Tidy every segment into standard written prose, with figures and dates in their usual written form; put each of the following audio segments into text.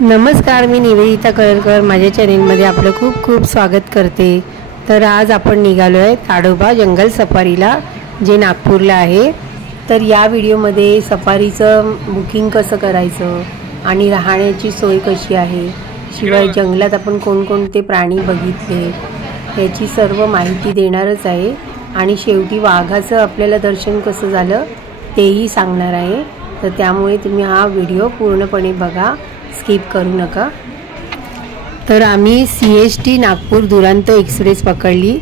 नमस्कार, मी निवेदिता कळरकर माझ्या चॅनेलमध्ये आपलं खूप खूप स्वागत करते। तर आज आपण निघालो आहे ताडोबा जंगल सफारीला, जे नागपूरला आहे। तर या व्हिडिओमध्ये सफारीचं बुकिंग कसं करायचं आणि राहण्याची सोय कशी आहे, शिवाय जंगलात आपण कोणकोणते प्राणी बघितले याची सर्व माहिती देणारच आहे। आणि शेवटी वाघाचं आपल्याला दर्शन कसं झालं तेही सांगणार आहे। तर त्यामुळे तुम्ही हा व्हिडिओ पूर्णपणे बघा, स्किप करू नका। तर आम्ही CST नागपूर दुरांतो एक्सप्रेस पकडली।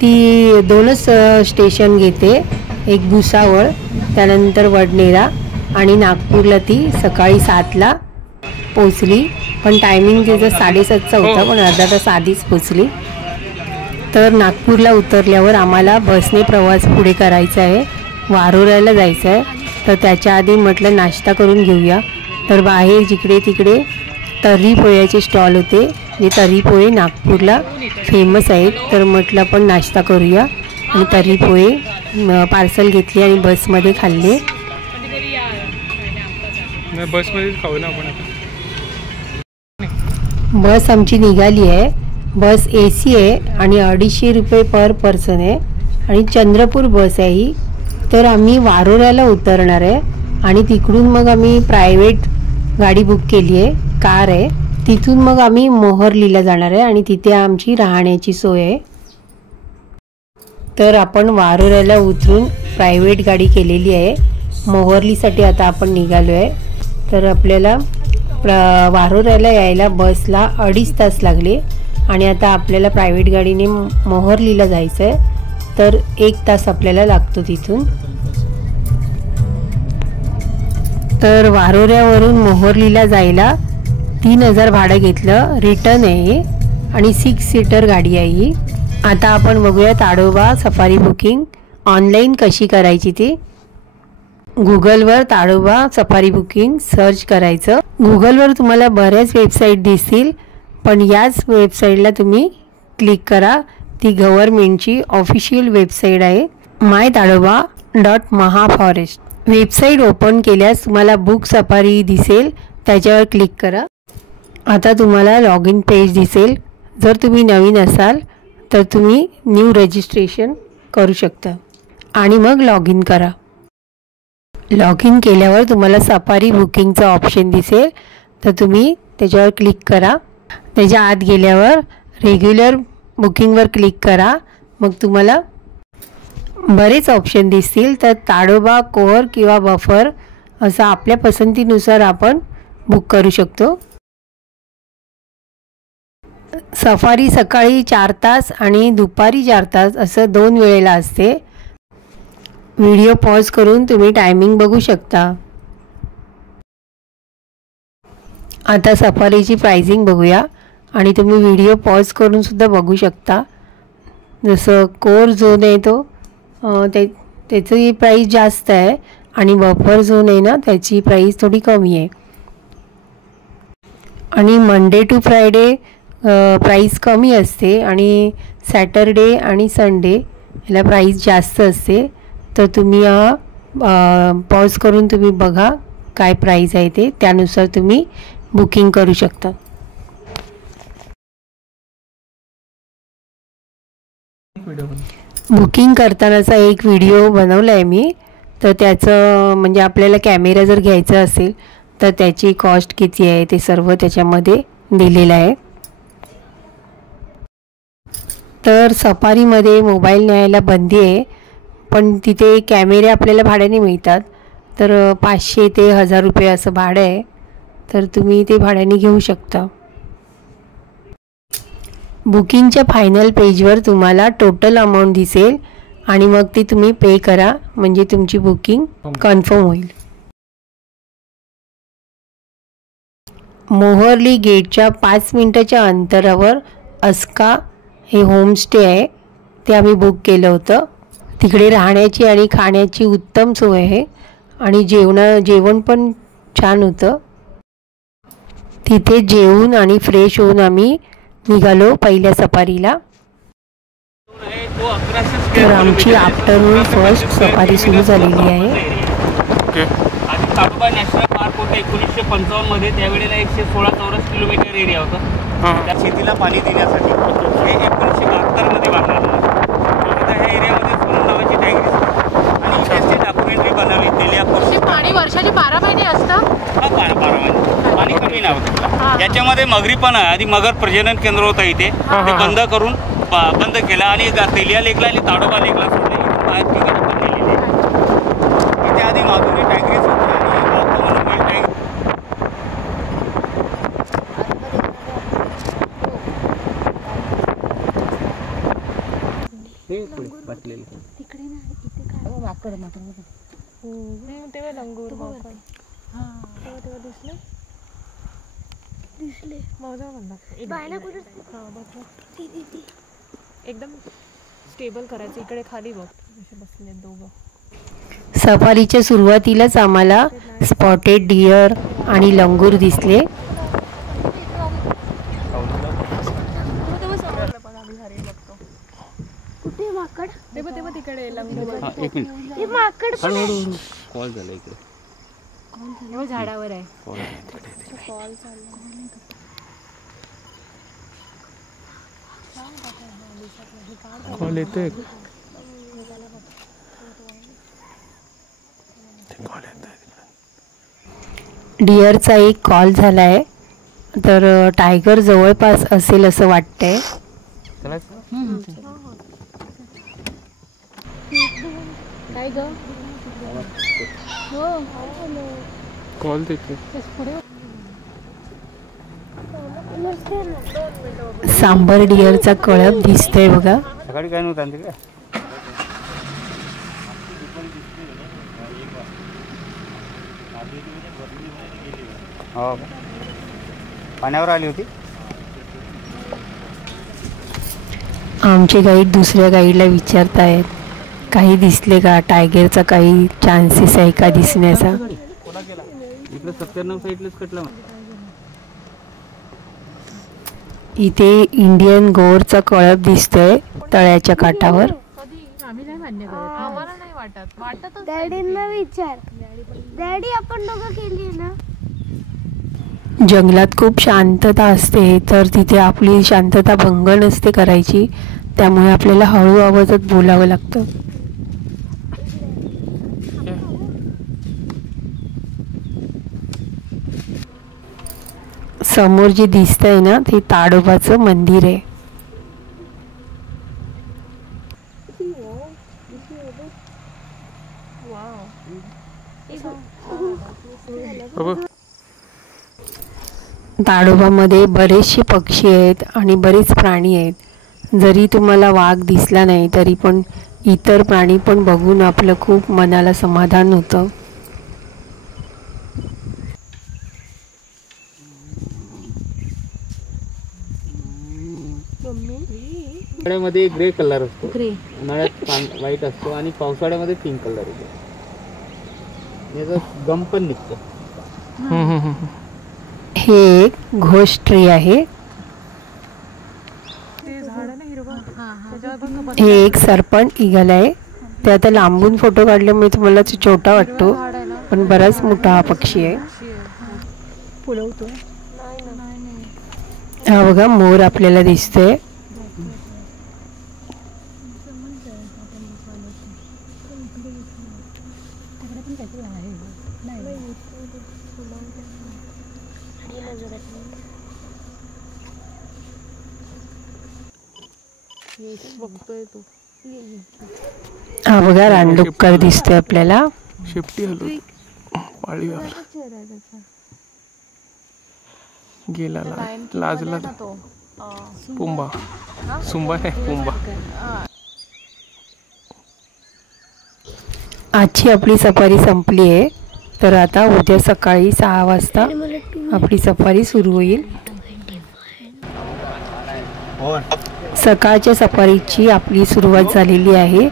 ती दोनच स्टेशन घेते, एक भुसावळ, त्यानंतर वडनेरा, आणि नागपूरला ती सकाळी 7ला पोचली। पण टायमिंग तिचं 7:30चा होता, पण अर्धा तास आधीच पोचली। तर नागपूरला उतरल्यावर आम्हाला बसने प्रवास पुढे करायचा आहे, वारोऱ्याला जायचं आहे। तर त्याच्या आधी म्हटलं नाश्ता करून घेऊया। तर बाहेर जिकडे तिकडे तर्री पोह्याचे स्टॉल होते, जे तर्री पोहे नागपूरला फेमस आहेत। तर म्हटलं आपण नाश्ता करूया आणि तर्री पोहे पार्सल घेतले आणि बसमध्ये खाल्ले। बसमध्ये खाऊ ना आपण। बस आमची निघाली आहे। बस AC आहे आणि 250 रुपये पर पर्सन आहे आणि चंद्रपूर बस आहे ही। तर आम्ही वारोऱ्याला उतरणार आहे आणि तिकडून मग आम्ही प्रायव्हेट गाडी बुक केली आहे, कार आहे। तिथून मग आम्ही मोहर्लीला जाणार आहे आणि तिथे आमची राहण्याची सोय आहे। तर आपण वारोऱ्याला उतरून प्रायव्हेट गाडी केलेली आहे, मोहर्लीसाठी आता आपण निघालो आहे। तर आपल्याला वारोऱ्याला यायला बसला 2.5 तास लागले आणि आता आपल्याला प्रायव्हेट गाडीने मोहर्लीला जायचं आहे। तर 1 तास आपल्याला लागतो तिथून। तर वारोऱ्यावरून मोहर्लीला जायला 3000 भाडं घेतलं, रिटर्न आहे आणि 6 सीटर गाडी आहे ही। आता आपण बघूया ताडोबा सफारी बुकिंग ऑनलाईन कशी करायची ती। गुगलवर ताडोबा सफारी बुकिंग सर्च करायचं। गुगलवर तुम्हाला बऱ्याच वेबसाईट दिसतील, पण याच वेबसाईटला तुम्ही क्लिक करा। ती गव्हर्नमेंटची ऑफिशियल वेबसाईट आहे, mytadoba.mahaforest। वेबसाईट ओपन केल्यास तुम्हाला बुक सफारी दिसेल, त्याच्यावर क्लिक करा। आता तुम्हाला लॉग इन पेज दिसेल। जर तुम्ही नवीन असाल तर तुम्ही न्यू रजिस्ट्रेशन करू शकता आणि मग लॉग इन करा। लॉग इन केल्यावर तुम्हाला सफारी बुकिंगचा ऑप्शन दिसेल, तर तुम्ही त्याच्यावर क्लिक करा। त्याच्या आत गेल्यावर रेग्युलर बुकिंगवर क्लिक करा, मग तुम्हाला बरेच ऑप्शन दिसतील। तर ताडोबा, कोअर किंवा बफर असं आपल्या पसंतीनुसार आपण बुक करू शकतो। सफारी सकाळी 4 तास आणि दुपारी 4 तास असं 2 वेळेला असते। व्हिडिओ पॉज करून तुम्ही टायमिंग बघू शकता। आता सफारीची प्राइसिंग बघूया आणि तुम्ही व्हिडिओ पॉज करून सुद्धा बघू शकता। जसं कोर झोन आहे तो त्याची प्राइस जास्त आहे आणि बफर झोन आहे ना, त्याची प्राइस थोडी कमी आहे। आणि मंडे टू फ्रायडे प्राइस कमी असते आणि सॅटरडे आणि संडे याला प्राइस जास्त असते। तर तुम्ही पॉज करून तुम्ही बघा काय प्राइस आहे ते, त्यानुसार तुम्ही बुकिंग करू शकता। बुकिंग करतानाचा एक व्हिडिओ बनवला आहे मी। तर त्याचं म्हणजे आपल्याला कॅमेरा जर घ्यायचा असेल तर त्याची कॉस्ट किती आहे ते सर्व त्याच्यामध्ये दिलेलं आहे। तर सफारीमध्ये मोबाईल न्यायला बंदी आहे, पण तिथे कॅमेरे आपल्याला भाड्याने मिळतात। तर 500 ते 1000 रुपये असं भाडं आहे, तर तुम्ही ते भाड्याने घेऊ शकता। बुकिंगच्या फायनल पेजवर तुम्हाला टोटल अमाऊंट दिसेल आणि मग ती तुम्ही पे करा, म्हणजे तुमची बुकिंग कन्फर्म होईल। मोहर्ली गेटच्या 5 मिनिटाच्या अंतरावर अस्का हे होमस्टे आहे, ते आम्ही बुक केलं होतं। तिकडे राहण्याची आणि खाण्याची उत्तम सोय आहे आणि जेवण पण छान होतं। तिथे जेवून आणि फ्रेश होऊन आम्ही निघालो पहिल्या सफारीला। तर आमची आफ्टरनून फर्स्ट सफारी सुरू झालेली आहे। ताडोबा नॅशनल पार्क होतं 1955 मध्ये. त्यावेळेला 116 चौरस किलोमीटर एरिया होता. त्या शेतीला पाणी देण्यासाठी हे 1972 मध्ये बांधण्यात आलं. आता ह्या एरियामध्ये सोनू नावाची टायगरी आणि त्याची डॉक्युमेंटरी बनावी गेली. पाणी वर्षाचे 12 महिने असतं. हा 12 महिने पाणी कमी नव्हतं. याच्यामध्ये मगरी पण आहे. आधी मगर प्रजनन केंद्र होतं इथे, ते बंद करून बंद केलं आणि तेलिया लेकला आणि ताडोबा लेकला सोडले. इथून बाहेर ठिकाणी बनलेली आहे. इथे आधी माधुरी टायगरीज होती आणि वर्तमान मेल टायगर. हे पुढे बसलेले तिकडे ना इथे काय वाकड मात्र तेव्हा लंगूर वाकड तेव्हा दिसले माझा एकदम स्टेबल करायचं. इकडे खाली बघ बसले दोघं. सफारीच्या सुरुवातीलाच आम्हाला स्पॉटेड डिअर आणि लंगूर दिसले. कुठे माकड? तेव्हा तिकडे लंगूर. एक मिनिट, हे माकड हळूहळू कॉल झाला इकडे. हो झाडावर आहे. कॉल कॉल येतोय. डिअरचा एक कॉल झाला आहे. तर टायगर जवळपास असेल असं वाटतंय. काय ग? हो कॉल देते. सांबर डिअरचा कळप दिसतोय बघा. सकाळी काय नव्हतं तिकडे. हो पाण्यावर आली होती. आमचे गाईड दुसऱ्या गाईडला विचारतायत काही दिसले का, टायगरचा काही चान्सेस आहे का दिसण्याचा. इकडे 97 साईडलाच कटला. इथे इंडियन गोरचा कळप दिसतोय तळ्याच्या काठावर. आम्हाला नाही वाटत. डॅडींना विचार. डॅडी आपण दोघं केली ना. जंगलात खूप शांतता असते, तर तिथे आपली शांतता भंग नसते करायची. त्यामुळे आपल्याला हळू आवाजात बोलावं लागतं. समोर जे दिसतंय ना ते ताडोबाचं मंदिर आहे. ताडोबामध्ये बरेचसे पक्षी आहेत आणि बरेच प्राणी आहेत. जरी तुम्हाला वाघ दिसला नाही तरी पण इतर प्राणी पण बघून आपलं खूप मनाला समाधान होतं. उन्हाळ्यामध्ये ग्रे कलर असतो, उन्हाळ्यात व्हाईट असतो आणि पावसाळ्यामध्ये पिंक कलर येतो. याचा गम पण निघतो. हे एक घोष ट्री आहे. हे एक सरपंच ईगल आहे. ते आता लांबून फोटो काढल्यामुळे तुम्हाला छोटा वाटतो, पण बराच मोठा हा पक्षी आहे. हा बघा मोर आपल्याला दिसतोय. हा बघा रानडुक्कर दिसतोय आपल्याला. शेपटी हलू पाळीवर गेला, लाजला. पुंबा सुंबा आहे पुंबा. आजची आपली सफारी संपली आहे. तर आता उद्या सकाळी 6 वाजता आपली सफारी सुरू होईल. सकाळच्या सफारीची आपली सुरुवात झालेली आहे.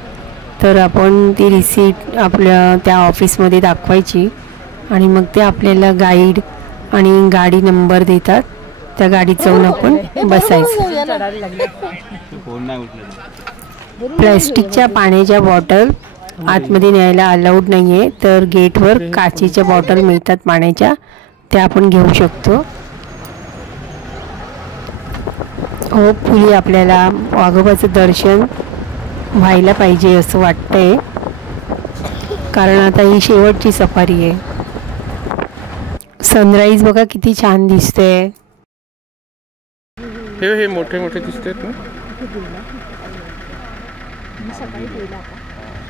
तर आपण ती रिसीट आपल्या त्या ऑफिसमध्ये दाखवायची आणि मग ते आपल्याला गाईड आणि गाडी नंबर देतात. त्या गाडीत जाऊन आपण बसायचं. प्लॅस्टिकच्या पाण्याच्या बॉटल आतमध्ये न्यायला अलाउड नाही आहे, तर गेटवर काचेच्या बॉटल मिळतात पाण्याच्या, त्या आपण घेऊ शकतो. होपफुली आपल्याला वाघोबाचं दर्शन व्हायला पाहिजे असं वाटतंय, कारण आता ही शेवटची सफारी आहे. सनराईज बघा किती छान दिसतंय. हे मोठे मोठे दिसतात ना.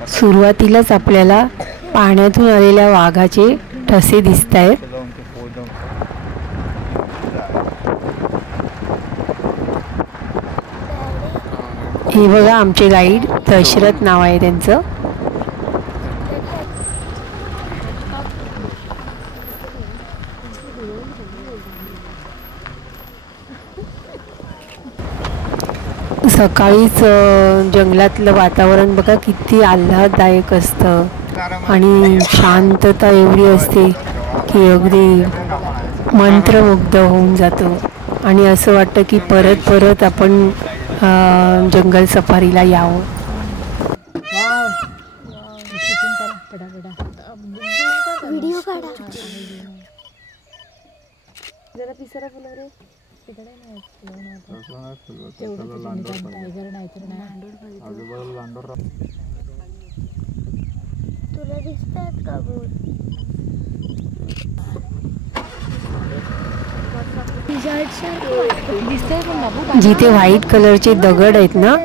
सुरुवातीलाच आपल्याला पाण्यातून आलेल्या वाघाचे ठसे दिसत आहेत. हे बघा आमचे गाईड दशरथ नाव आहे त्यांचं. सकाळीच जंगलातलं वातावरण बघा किती आल्हाददायक असतं आणि शांतता एवढी असते की अगदी मंत्रमुग्ध होऊन जातो आणि असं वाटतं की परत परत आपण जंगल सफारीला यावं. व्हिडिओ काढा. जरा पिसरा फुलव रे. तिकडे नाही तुला दिसतात का बोल? जिथे व्हाईट कलरचे दगड आहेत ना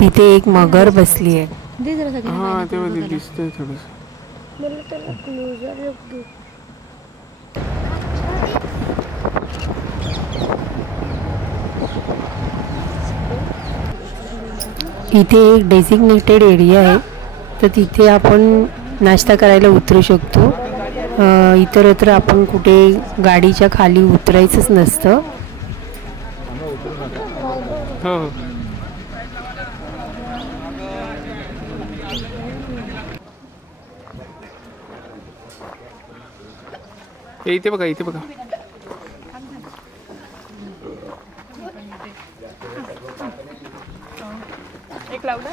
तिथे एक मगर बसली आहे. हा तेव्हा दिसतंय थोडंसं. मला त्याला क्लोजर लुक दे. इथे एक डेझिग्नेटेड एरिया आहे, तर तिथे आपण नाश्ता करायला उतरू शकतो. इतरत्र आपण कुठे गाडीच्या खाली उतरायचंच नसतं. हो इथे बघा, इथे बघा. एक लावला.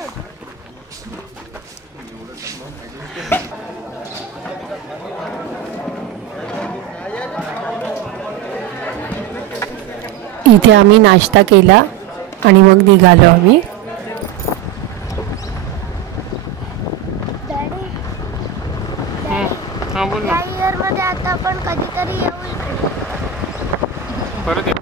इथे आम्ही नाश्ता केला आणि मग निघालो आम्ही. हां बोल ना. या इयर मध्ये आता आपण कधीतरी येऊ इकडे. परत ये.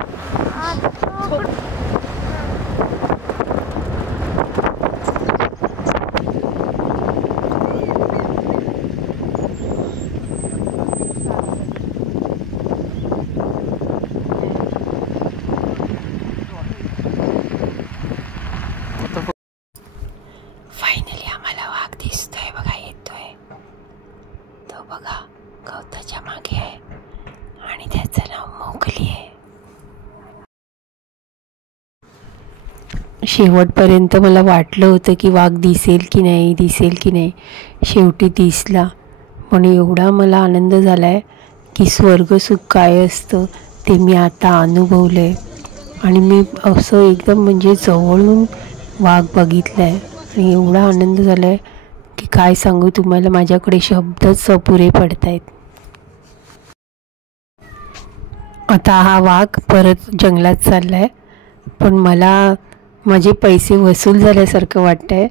फायनली आम्हाला वाघ दिसतोय बघा, येतोय तो बघा, गवताच्या मागे आहे आणि त्याचं नाव मोगली आहे. शेवटपर्यंत मला वाटलं होतं की वाघ दिसेल की नाही. शेवटी दिसला. पण एवढा मला आनंद झाला आहे की स्वर्गसुख काय असतं ते मी आता अनुभवलं आहे. आणि मी असं एकदम म्हणजे जवळून वाघ बघितला आहे आणि एवढा आनंद झाला आहे की काय सांगू तुम्हाला, माझ्याकडे शब्दच अपुरे पडत आहेत. आता हा वाघ परत जंगलात चालला आहे, पण मला माझे पैसे वसूल झाल्यासारखं वाटतं आहे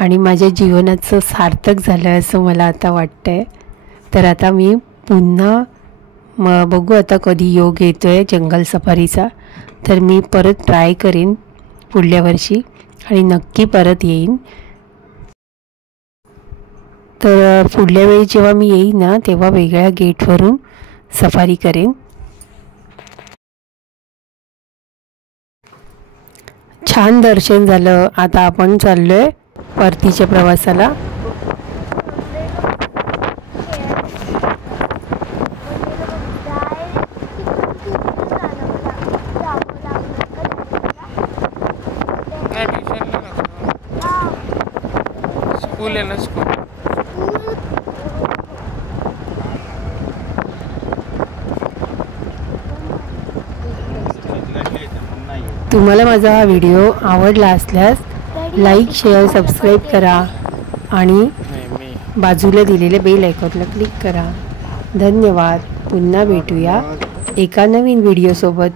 आणि माझ्या जीवनाचं सार्थक झालं असं मला आता वाटतं आहे. तर आता मी पुन्हा बघू आता कधी योग येतो आहे जंगल सफारीचा, तर मी परत ट्राय करीन पुढल्या वर्षी आणि नक्की परत येईन. तर पुढल्या वेळी जेव्हा मी येईन ना तेव्हा वेगळ्या गेटवरून सफारी करेन. छान दर्शन झालं. आता आपण चाललोय परतीच्या प्रवासाला. स्कूल आहे ना, स्कूल. तुम्हाला माझा हा व्हिडिओ आवडला असल्यास लाईक, शेअर, सबस्क्राईब करा आणि बाजूला दिलेल्या बेल आयकॉनला क्लिक करा. धन्यवाद. पुन्हा भेटूया एका नवीन व्हिडिओसोबत.